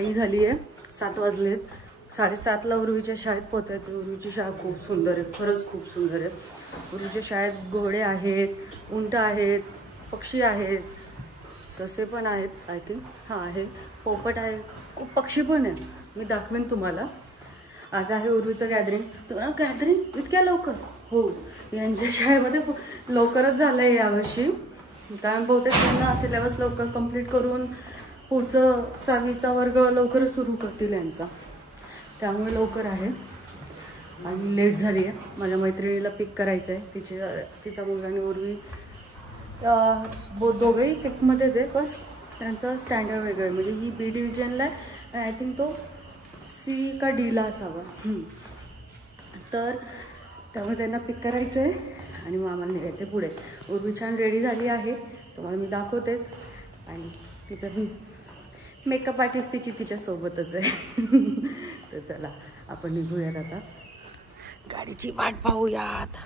घाई झाली आहे, 7 वाजलेत. 7:30ला उर्वीच्या शाळेत पोचायचं. उर्वीची शाळा खूप सुंदर आहे, खरंच खूप सुंदर आहे. उर्वीच्या शाळेत घोडे आहेत, उंट आहेत, पक्षी आहेत, ससे पण आहेत, आय थिंक हां आहे, पोपट आहे, खूप पक्षी पण आहेत. मी दाखवेन तुम्हाला. आज आहे उर्वीचं गॅदरिंग. तुम्हाला गॅदरिंग इतक्या लवकर? हो, यांच्या शाळेमध्ये लवकरच झालं आहे यावर्षी, कारण बहुतेक त्यांना सिलेबस लवकर कंप्लीट करून पुढचं 6वीचा वर्ग लवकरच सुरू करतील यांचा, त्यामुळे लवकर आहे. आणि लेट झाली आहे. माझ्या मैत्रिणीला पिक करायचं आहे. तिचा मुलगा आणि उर्वी दोघंही पिकमध्येच आहे, बस त्यांचा स्टँडर्ड वेगळं आहे. म्हणजे ही B डिव्हिजनला आहे आणि आय थिंक तो C का Dला असावा. तर त्यामुळे त्यांना पिक करायचं आहे आणि मग आम्हाला निघायचं आहे पुढे. उर्वी छान रेडी झाली आहे, तुम्हाला मी दाखवतेच. आणि तिचं मेकअप आर्टिस्ट तिच्यासोबतच आहे. तर चला आपण निघूयात आता, गाडीची वाट पाहूयात.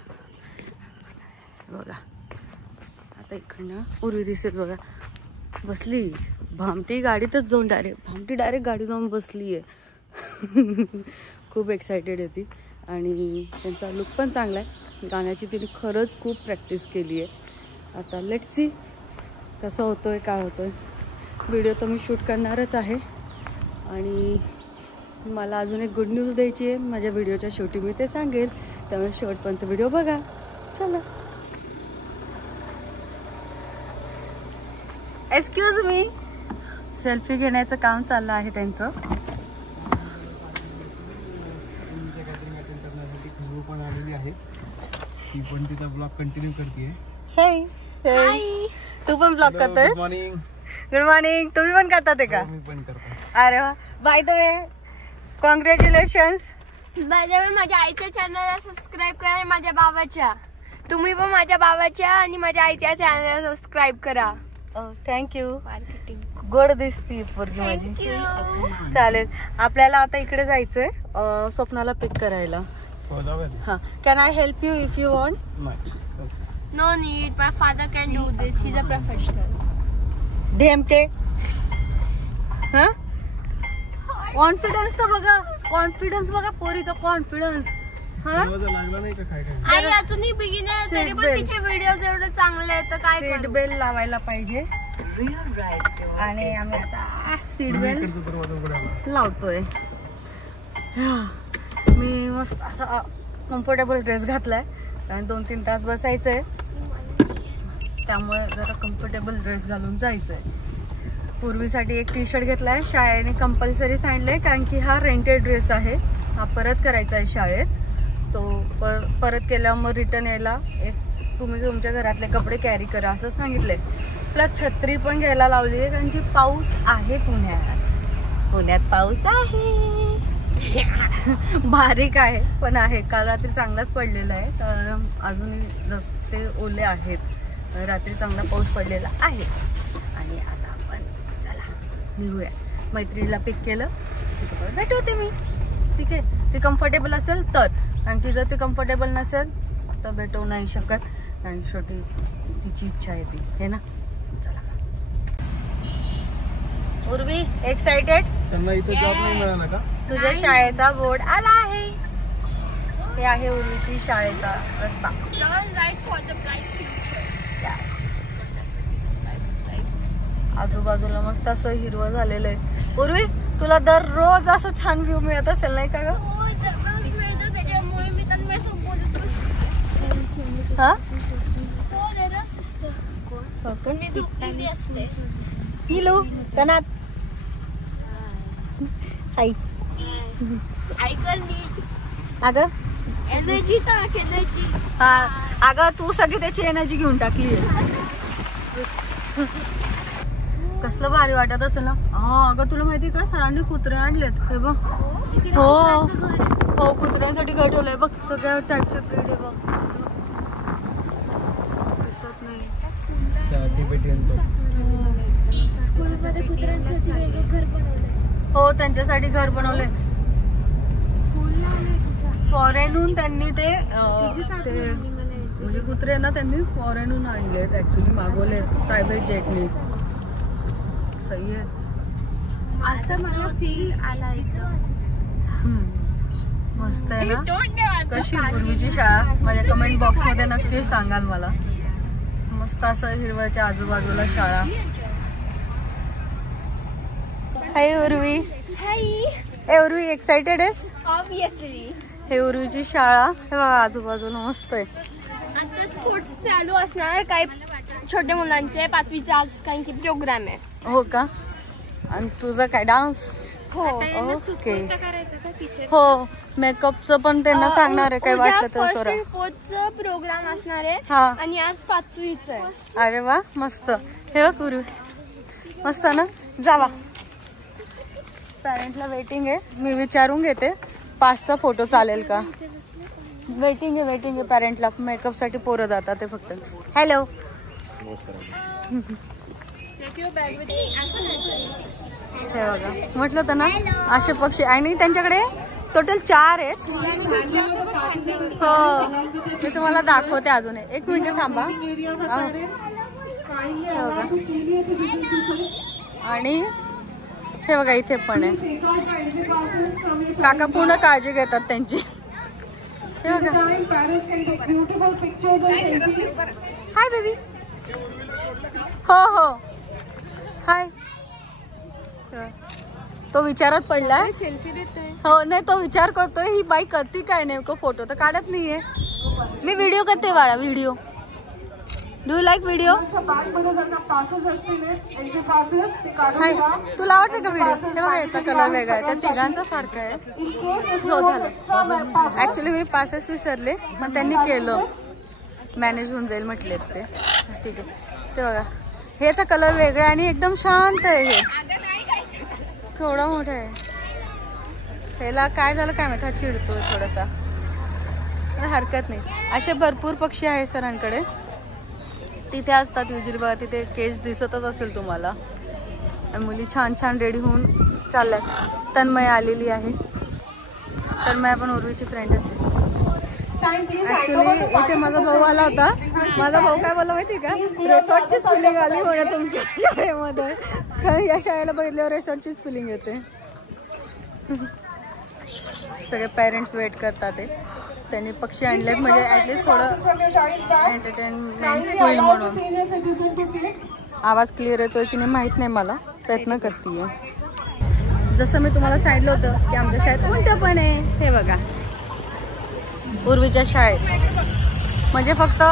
बघा आता इकडनं उर्वी दिसेल बघा, बसली भामटी गाडीतच जाऊन डायरेक्ट गाडी जाऊन बसली आहे. खूप एक्सायटेड आहे ती आणि त्यांचा लुक पण चांगला आहे. गाण्याची तिने खरंच खूप प्रॅक्टिस केली आहे. आता लेट्स सी कसं होतोय, काय होतोय. व्हिडिओ तर मी शूट करणारच आहे. आणि मला अजून एक गुड न्यूज द्यायची आहे. माझ्या व्हिडिओच्या शेवटी मी ते सांगेल, त्यामुळे शेवटपर्यंत व्हिडिओ बघा. चला. एक्सक्यूज मी, सेल्फी घेण्याचं काम चाललं आहे त्यांचं. ती पण तिचा ब्लॉग कंटिन्यू करते. हे तू पण ब्लॉग करतोय? Good morning. तुम्ही पण करतात का? मी पण करतो. अरे वा. By the way congratulations. By the way माझ्या आईच्या चॅनलला सबस्क्राईब करा आणि माझ्या बाबाच्या. तुम्ही पण माझ्या बाबाच्या आणि माझ्या आईच्या चॅनलला सबस्क्राईब करा. थँक्यू. मार्केटिंग गोड दिसती पोरगी माझी. चालेल, आपल्याला आता इकडे जायचंय स्वप्नाला पिक करायला. हां, can I help you if you want? No need. My father can do this. He's a professional. ढेमटे. हां, कॉन्फिडन्स तर बघा, कॉन्फिडन्स बघा पोरीचा कॉन्फिडन्स. हां, लागला नाही का काय? आई अजूनही बिगिनर तरी पण तिचे व्हिडिओज एवढे चांगले आहेत तर काय सीट करू? बेल्ट लावायला पाहिजे. आणि आम्ही आता सीट बेल्ट लावतोय. मी मस्त असा कम्फर्टेबल ड्रेस घातलाय, कारण 2-3 तास बसायचंय, त्यामुळे जरा कम्फर्टेबल ड्रेस घालून जायचंय. पूर्वीसाठी एक टी-शर्ट घेतलाय, शाळेने कंपल्सरी सांगितलंय, कारण की हा रेंटेड ड्रेस आहे, हा परत करायचा आहे शाळेत. तो परत केल्यावर मग रिटर्न यायला तुम्ही तुमच्या घरातले कपडे कॅरी करा असं सांगितलंय. प्लस छत्री पण घ्यायला लावली आहे, कारण की पाऊस आहे पुण्यात पाऊस आहे. बारीक आहे पण आहे. काल रात्री चांगलाच पडलेला आहे, तर अजूनही रस्ते ओले आहेत. रात्री चांगला पाऊस पडलेला आहे. आणि आता आपण चला निघूया. मैत्रिणीला पिक केलं, तिथं भेटवते मी. ठीक आहे, ती कम्फर्टेबल असेल तर, कारण की जर ती कम्फर्टेबल नसेल तर भेटवू नाही शकत, कारण शेवटी तिची इच्छा आहे ती, हे ना. चला. उर्वी एक्साइटेड? त्यांना इथे जॉब नाही मिळाला का? तुझ्या शाळेचा बोर्ड आला आहे. हे आहे उर्वीची शाळेचा रस्ता. Turn right for the bright future. आजूबाजूला मस्त असं हिरवं झालेलं आहे. उर्वी, तुला दररोज असं छान व्ह्यू मिळत असेल नाही का ग? हो, जबरदस्त मिळतं, त्याच्यामुळे मी त्यांच्यासोबत बोलत असते. हा, हो, दररोज असतं. मी झोपलेली असते. हिलो कनात. हाय. ऐकल नीट. अगं एनर्जी टाक, एनर्जी. हा, अगं तू सगळी त्याची एनर्जी घेऊन टाकली आहे. कसलं भारी वाटत असेल ना. हा, अगं तुला माहिती का, सरांनी कुत्रे आणलेत. हे बघ. हो, कुत्र्यांसाठी घर ठेवलंय बघ. सगळ्या टाईपचे ब्रीड आहे बघ. दिसत नाही. स्कूलमध्ये कुत्र्यांसाठी वेगळं घर बनवलंय. हो, त्यांच्यासाठी घर बनवलंय. फॉरेनहून त्यांनी ते म्हणजे कुत्रे ना त्यांनी फॉरेनहून आणलेत, ऍक्च्युली मागवले प्रायव्हेट जेटनी. सही आहे. असं मला फील आला इथं. मस्त आहे ना. कशी पूर्वीची शाळा माझ्या कमेंट बॉक्स मध्ये नक्की सांगाल मला. मस्त असं हिरवाच्या आजूबाजूला शाळा. हाय उर्वी. हाय. उर्वी एक्साइटेड आहेस? ऑब्विसली. हे उर्वीची शाळा हे बघा आजूबाजूला मस्त आहे. आता स्पोर्ट्स चालू असणार काही छोट्या मुलांचे 5वीचे आज काही प्रोग्राम आहे. हो का? आणि तुझं काय डान्स? हो. ओके. हो मेकअपचं पण त्यांना सांगणार आहे काय वाटलं तर करा. 1st and 4th प्रोग्राम असणार आहे हा. आणि आज 5वीचं आहे. अरे वा मस्त. हे बघ उर्वी मस्त ना. जावा. पॅरेंटला वेटिंग आहे. मी विचारून घेते 5चा फोटो चालेल का. वेटिंग आहे पॅरेंटला. मेकअप साठी पोरं जातात ते फक्त. हॅलो. हे बघा म्हटलं होतं ना असे पक्षी आणि त्यांच्याकडे टोटल 4 आहेत. हो मी तुम्हाला दाखवते अजून. 1 मिनिट थांबा. हे बघा आणि हे बघा इथे पण आहे. काका पूर्ण काळजी घेतात त्यांची. हे बघा. Hi baby. हो हो हाय. तो विचारात पडलाय. सेल्फी देतोय. हो नाही तो विचार करतोय ही बाई करते काय नेमकं. फोटो तर काढत नाहीये. मी व्हिडिओ करते बाळा. Video do like video? तुला आवडते का व्हिडिओ? हे बघा याचा कलर वेगळा आहे. त्या तिघांचा सारखा आहे. हो झालं. ऍक्च्युली मी पासेस विसरले मग त्यांनी केलं. मॅनेज होऊन जाईल म्हटले ते. ठीक आहे. ते बघा ह्याचा कलर वेगळा आहे आणि एकदम शांत आहे. हे थोडा मोठा आहे. ह्याला काय झालं काय माहिती. हा चिडतोय थोडासा. हरकत नाही. असे भरपूर पक्षी आहे सरांकडे. तिथे असतात युजली बघा. तिथे केज दिसतच असेल तुम्हाला. आणि मुली छान छान रेडी होऊन चालल्यात. तन्मय आलेली आहे. तन्मय पण उर्वीची फ्रेंडच आहे. ऍक्च्युली इथे माझा भाऊ आला होता. माझा भाऊ काय बोलला माहिती का. रिसॉर्टचीच फिलिंग आली बघा तुमच्या शाळेमध्ये. कारण या शाळेला बघितल्यावर रिसॉर्टचीच फिलिंग येते. सगळे पेरेंट्स वेट करतात. त्यांनी पक्षी आणलेत म्हणजे ऍटलीस्ट थोडं एंटरटेनमेंट होईल म्हणून. आवाज क्लिअर येतोय की नाही माहित नाही मला. प्रयत्न करतीये. जसं मी तुम्हाला सांगितलं होतं की आमच्या शाळेत उंट पण आहे. हे बघा उर्वीच्या शाळेत म्हणजे फक्त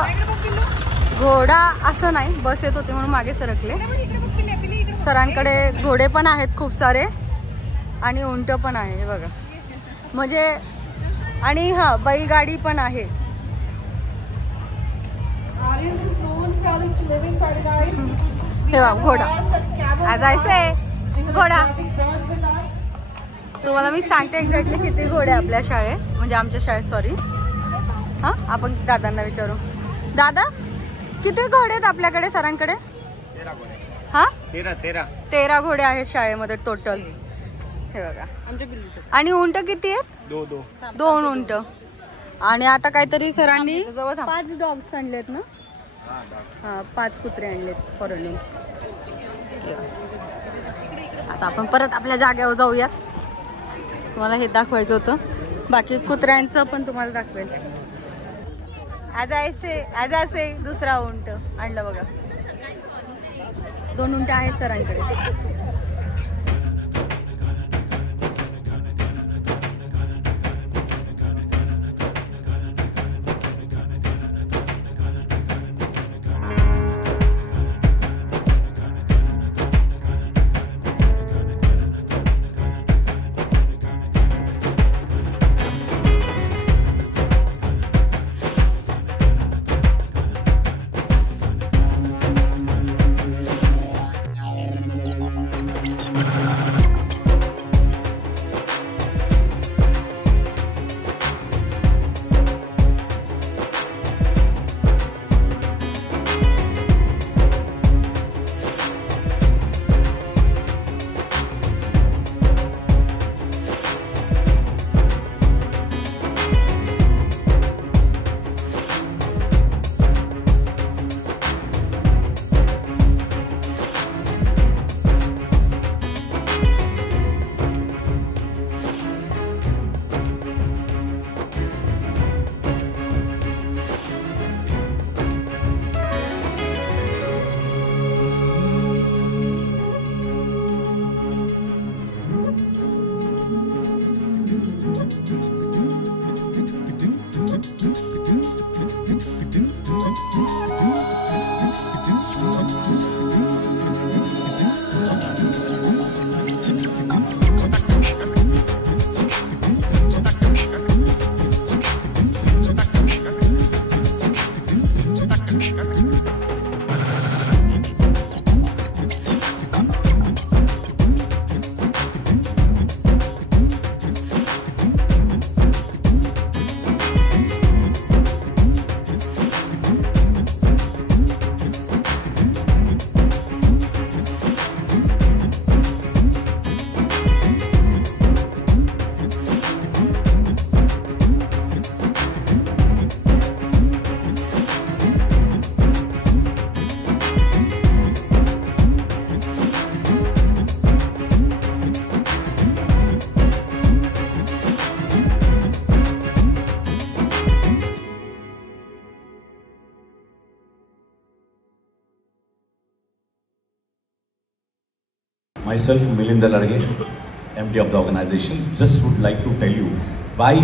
घोडा असं नाही. बस येत होते म्हणून मागे सरकले. सरांकडे घोडे पण आहेत खूप सारे आणि उंट पण आहे. हे बघा म्हणजे आणि हा बैलगाडी पण आहे. हे बघा घोडा. आज जायचंय घोडा. तुम्हाला मी सांगते एक्झॅक्टली किती घोडे आपल्या शाळेत म्हणजे आमच्या शाळेत. सॉरी हा आपण दादांना विचारू. दादा किती घोडे आहेत आपल्याकडे सरांकडे? 13 हा 13 घोडे आहेत शाळेमध्ये टोटल. हे बघा आणि उंट किती आहेत? 2 उंट. आणि आता काहीतरी सरांनी 5 डॉग्स आणलेत ना. हा 5 कुत्रे आणलेत फॉरेन. आता आपण परत आपल्या जागेवर जाऊया. तुम्हाला हे दाखवायचं होतं. बाकी कुत्र्यांचं पण तुम्हाला दाखवेल. आज असे दुसरा उंट आणलं बघा. 2 उंट आहेत सरांकडे. Myself, Milind Large, MD of the organization, just would like to tell you why,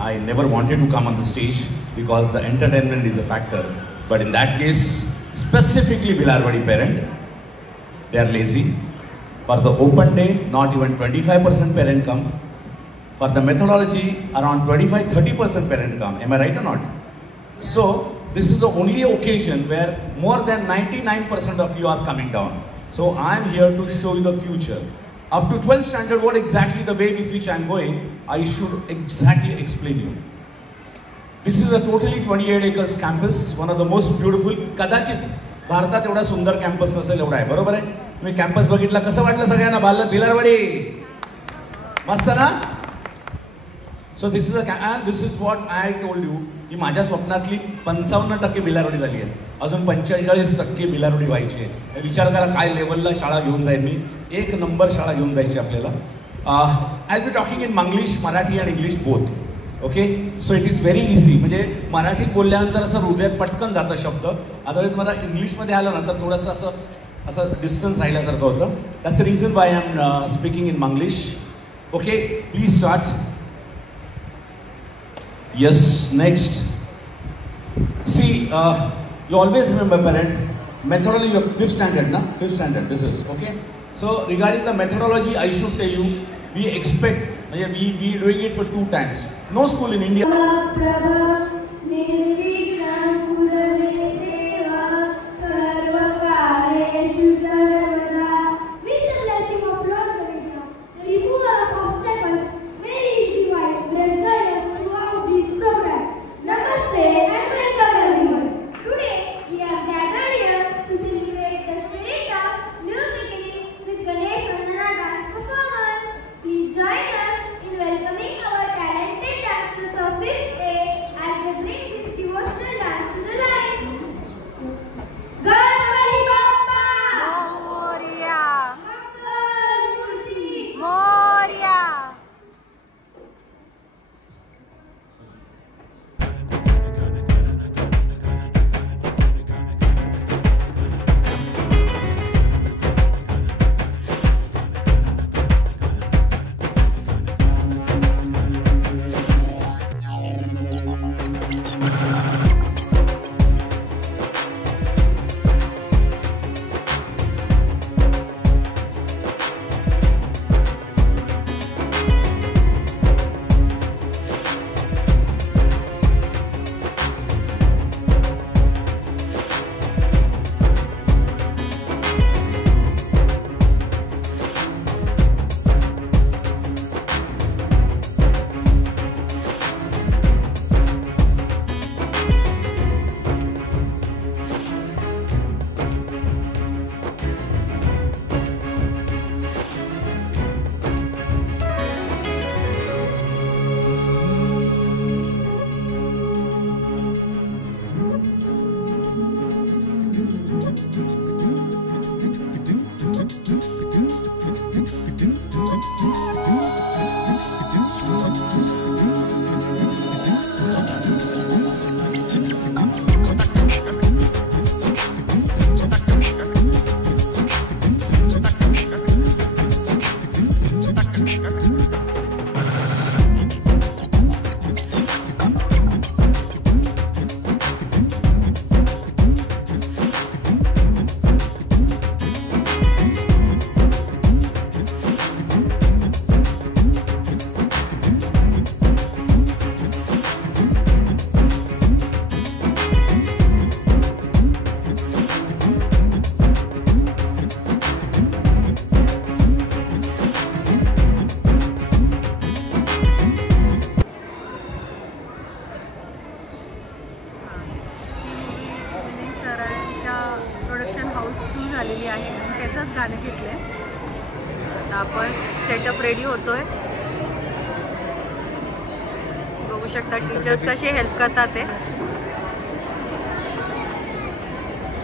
I never wanted to come on the stage because the entertainment is a factor. But in that case, specifically Bilarwadi parent, they are lazy. For the open day, not even 25% parent come. For the methodology, around 25-30% parent come. Am I right or not? So, this is the only occasion where more than 99% of you are coming down. So I am here to show you the future. Up to 12th standard, what exactly the way with which I am going, I should exactly explain you. This is a totally 28 acres campus, one of the most beautiful. Kadachit, भारतात एवढा सुंदर campus नसेल एवढा आहे, बरोबर आहे? तुम्ही campus बघितला, कसं वाटलं सगळ्यांना? बिलारवाडी मस्त ना? So this is what I told you की माझ्या स्वप्नातली 55% बिलारवाडी झाली आहे, अजून 45% बिलारवाडी व्हायची आहे. विचार करा काय लेवलला शाळा घेऊन जाईल मी, 1 नंबर शाळा घेऊन जायची आपल्याला. I be talking in Manglish, Marathi and English both. Okay, so it is very easy. म्हणजे मराठीत बोलल्यानंतर असं हृदयात पटकन जातं शब्द, अदरवाईज मला इंग्लिशमध्ये आलं ना तर थोडंसं असं डिस्टन्स राहिल्यासारखं होतं. That's the reason why I am speaking in Manglish. Okay, please start. Yes, next. See, you always remember, parent, methodology, you have 5th standard, na? 5th standard, this is, okay? So, regarding the methodology, I should tell you, we expect, we doing it for 2 times. No school in India. झालेली आहे आणि त्याचंच गाणं घेतलं आहे. आता आपण setup ready होतोय. बघू शकता टीचर्स कसे हेल्प करतात ते.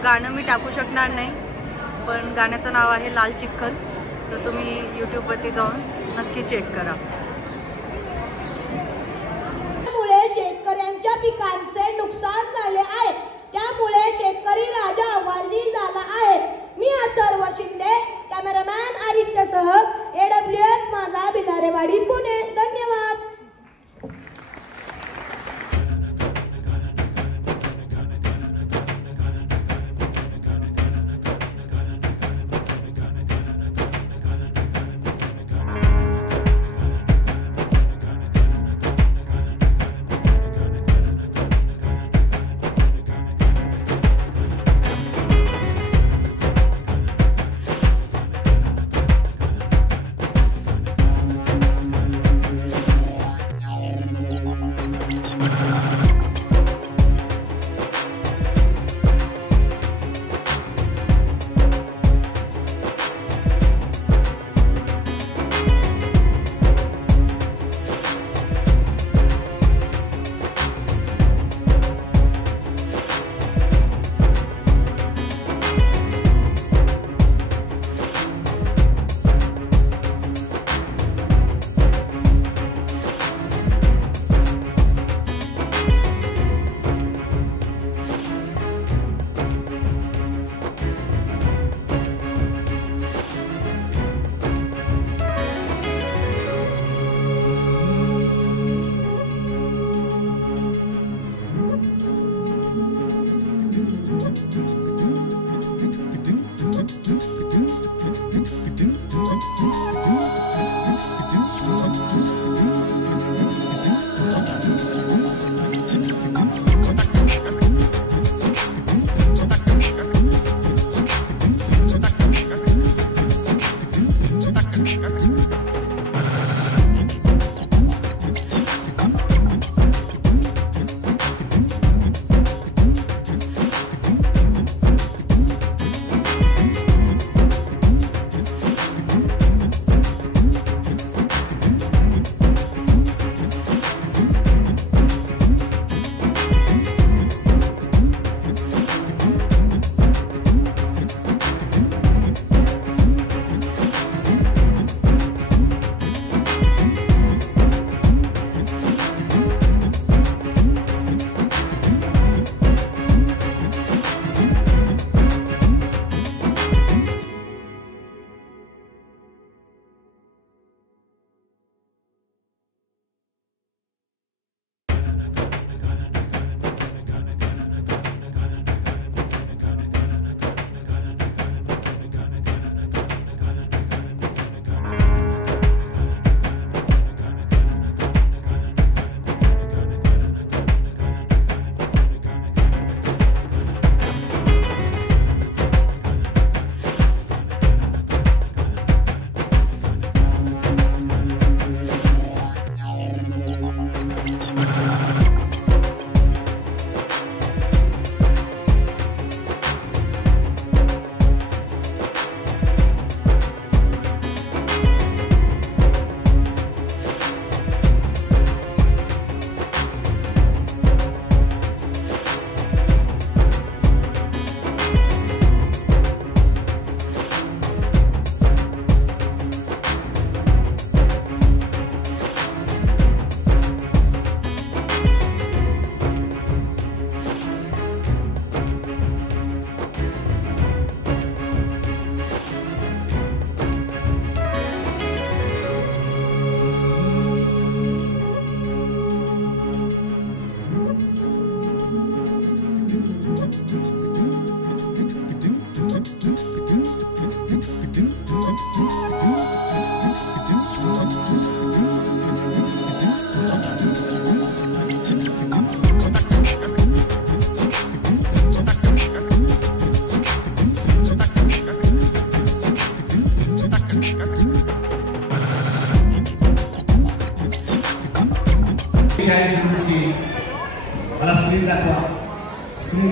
गाणं मी टाकू शकणार नाही, पण गाण्याचं नाव आहे लाल चिखल, तर तुम्ही यूट्यूबवरती जाऊन नक्की चेक करा. शेतकऱ्यांच्या पिकांचे नुकसान झाले आहे, त्यामुळे शेतकरी राजा हवालदिल झाला आहे. मी अथर्व शिंदे, कॅमेरामॅन आदित्य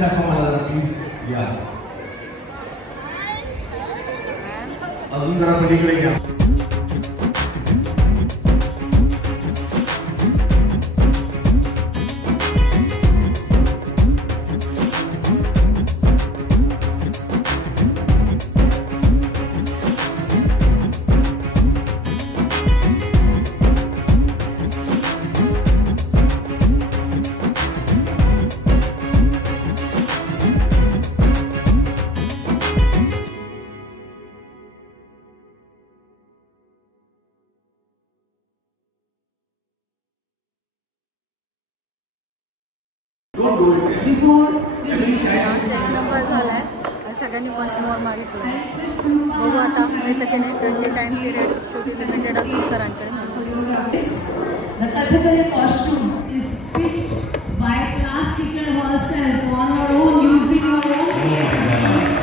दाखवा मला प्लीज. या अजून जरा पलीकडे घ्या. नंबर झालाय सगळ्यांनी पण समोर मागितलं. बघू आता नाही तर की नाही त्यांचे टाइम पिरियड छोटी लिमिटेड असतो सरांकडे. The Kathakali costume is stitched by class teacher herself on her own using her own hands.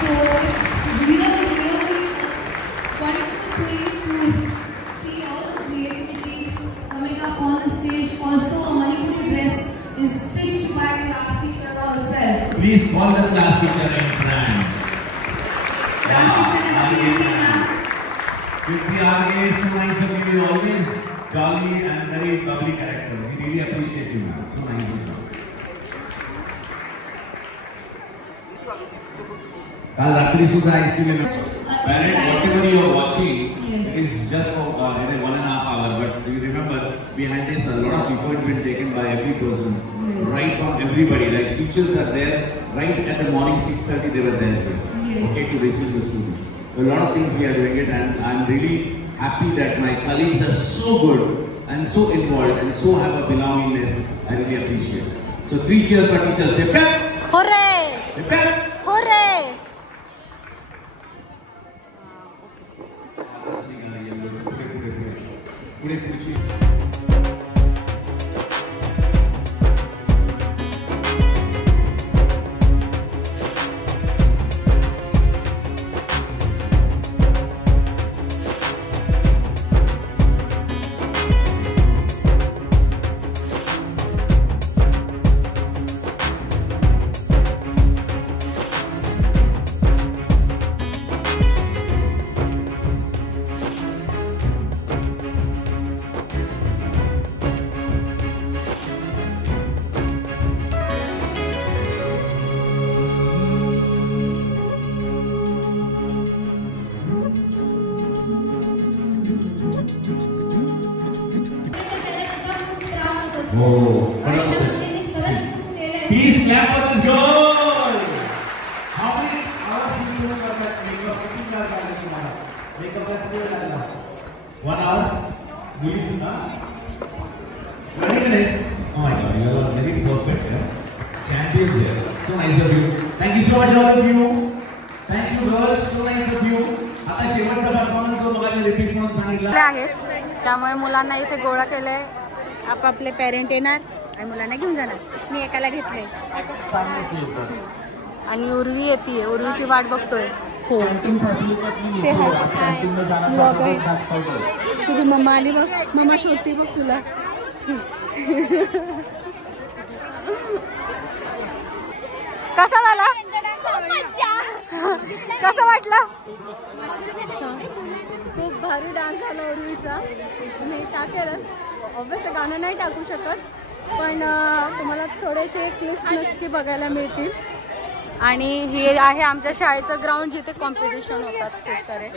So it's really wonderful to see all the creativity coming up on the stage. Also, a Manipuri dress is stitched by class teacher herself. Please call the class teacher and brand. Class teacher is creating now. With the RAs, so nice of you. You always jolly and very bubbly character. We really appreciate you. So nice of you. Rakri Sudha is still in parent, whatever you are watching is just for 1.5 hours. But you remember, behind this, a lot of effort been taken by every person, right from everybody. Like teachers are there, right at the morning 6:30 they were there, okay, to receive the students. A lot of things we are doing it, and I'm really happy that my colleagues are so good and so involved and so have a belongingness. I really appreciate it. So 3 cheers for teachers. Say pep! Hooray! Say pep! Hooray! Please clap for this girl. How many hours did you work on that makeup? Kitin hours lagla tumhara? Makeup का कितना लगा? 1 hour. Gulis ना? 20 minutes. Oh my God, you are very perfect. Champions here. So nice of you. Thank you so much all of you. Thank you girls. So nice of you. आता शेवटचा performance जो बघायला repeat म्हणून सांगितला आहेत त्यामुळे मुलांना इथे गोळा केलंय. आपापले पेरेंट येणार आणि मुलांना घेऊन जाणार. मी एकाला घेतले आणि उर्वी येते. उर्वीची वाट बघतोय. हो तुझी मम्मा आली बघ. मम्मा शोधते बघ तुला. कसा झाला? कसं वाटलं? खूप भारी डान्स झाला उर्वीचा. मी टाकेल ऑब्वियसली गाणं नाही टाकू शकत पण तुम्हाला थोडेसे क्लिप्स नक्की बघायला मिळतील. आणि हे आहे आमच्या शाळेचं ग्राउंड जिथे कॉम्पिटिशन होतात खूप सारे.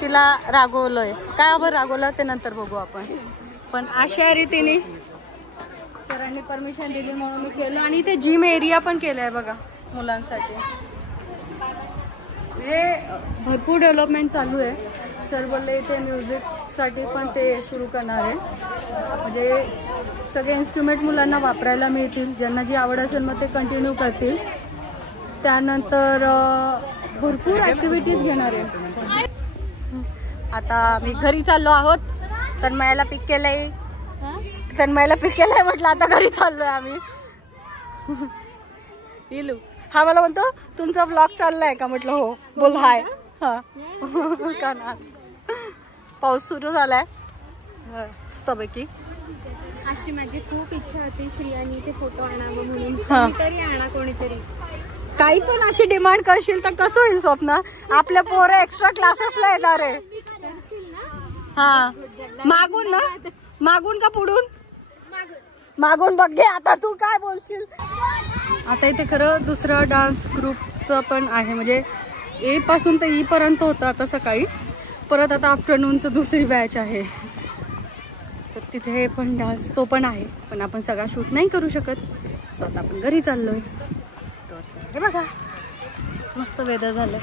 तिला रागवलंय. काय आपण रागवलं ते नंतर बघू आपण. पण अशा रीतीने सरांनी परमिशन दिली म्हणून मी केलं. आणि इथे जिम एरिया पण केलं आहे बघा मुलांसाठी. म्हणजे भरपूर डेव्हलपमेंट चालू आहे. सर बोलले इथे म्युझिकसाठी पण ते सुरू करणार आहे. म्हणजे सगळे इन्स्ट्रुमेंट मुलांना वापरायला मिळतील. ज्यांना जी आवड असेल मग ते कंटिन्यू करतील. त्यानंतर भरपूर ॲक्टिव्हिटीज घेणार आहे. आता मी घरी चाललो आहोत. तन्मयाला पिक केलंय. म्हटलं आता घरी चाललोय आम्ही. इलू हा मला म्हणतो तुमचा ब्लॉग चाललाय का? म्हटलं हो. बोल हाय. हा का ना. पाऊस सुरू झालाय मस्तपैकी. अशी माझी खूप इच्छा होती श्रियानी ते फोटो आणावं म्हणून. हा. कोणीतरी आणा कोणीतरी. काही पण अशी डिमांड करशील तर कसं होईल स्वप्न. आपल्या पोरं एक्स्ट्रा क्लासेसला येणार आहे. हा मागून ना, मागून का पुढून? मागून बघ घे. आता तू काय बोलशील. आता इथे खरं दुसरं डान्स ग्रुपचं पण आहे, म्हणजे ए पासून तर ई पर्यंत होतं आता सकाळी, परत आता आफ्टरनूनचं दुसरी बॅच आहे. तर तिथे पण डान्स तो पण आहे, पण आपण सगळा शूट नाही करू शकत. सो आता आपण घरी चाललोय. तर हे बघा मस्त वेदर झालं.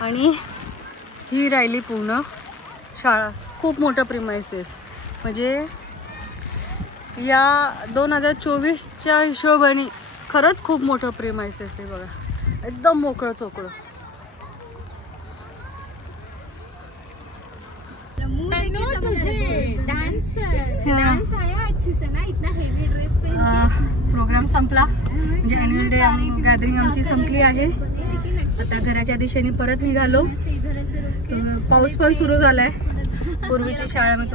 आणि ही राहिली पूर्ण शाळा. खूप मोठं प्रिमायसेस, म्हणजे या 2024च्या हिशोबाने खरंच खूप मोठं प्रिमायसेस आहे बघा. एकदम मोकळं चोकळं. प्रोग्राम संपला, म्हणजे ॲन्युअल डे गॅदरिंग आमची संपली आहे. आता घराच्या दिशेने परत निघालो. पाऊस पण सुरू झालाय. पूर्वीची शाळा मी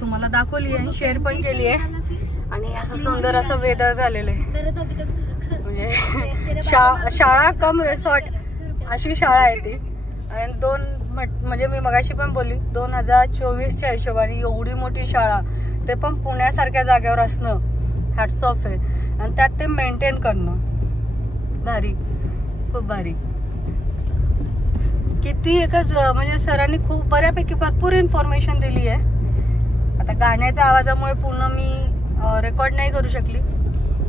तुम्हाला दाखवली आहे, शेअर पण केली आहे. आणि असं सुंदर असं वेदर झालेलं आहे. म्हणजे शाळा कम रिसॉर्ट अशी शाळा आहे ती. आणि म्हणजे मी मगाशी पण बोलली 2024च्या हिशोबाने एवढी मोठी शाळा, ते पण पुण्यासारख्या जागेवर असणं हॅट्स ऑफ आहे. आणि त्यात ते मेंटेन करणं भारी, खूप भारी. किती एकच म्हणजे सरांनी खूप बऱ्यापैकी भरपूर इन्फॉर्मेशन दिली आहे. आता गाण्याच्या आवाजामुळे पूर्ण मी रेकॉर्ड नाही करू शकली,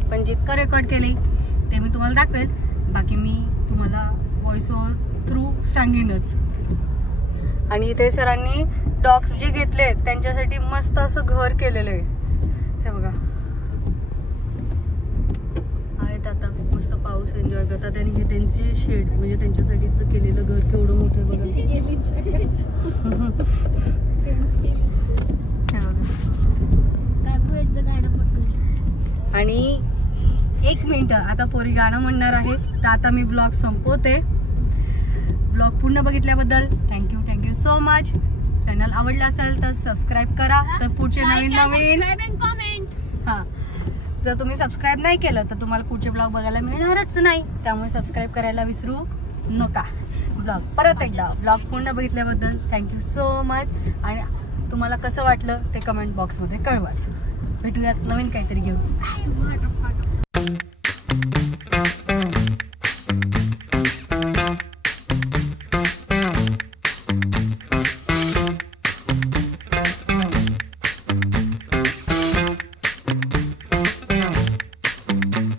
पण जितकं रेकॉर्ड केले ते मी तुम्हाला दाखवेल. बाकी मी तुम्हाला व्हॉइस ओव्हर थ्रू सांगेनच. आणि इथे सरांनी डॉग्स जे घेतले त्यांच्यासाठी मस्त असं घर केलेलं आहे. हे बघा आहेत आता मस्त पाऊस एन्जॉय करतात. आणि हे त्यांचे शेड, म्हणजे त्यांच्यासाठीच केलेलं घर केवढं मोठं बघा. आणि 1 मिनिट आता पोरी गाणं म्हणणार आहे. तर आता मी ब्लॉग संपवते. ब्लॉग पूर्ण बघितल्याबद्दल थँक्यू सो मच. चॅनल आवडला असेल तर सबस्क्राईब करा. तर पुढचे नवीन हां, जर तुम्ही सबस्क्राईब नाही केलं तर तुम्हाला पुढचे ब्लॉग बघायला मिळणारच नाही. त्यामुळे सबस्क्राईब करायला विसरू नका. परत एकदा ब्लॉग पूर्ण बघितल्याबद्दल थँक्यू सो मच. आणि तुम्हाला कसं वाटलं ते कमेंट बॉक्समध्ये कळवाच. भेटूयात नवीन काहीतरी घेऊन.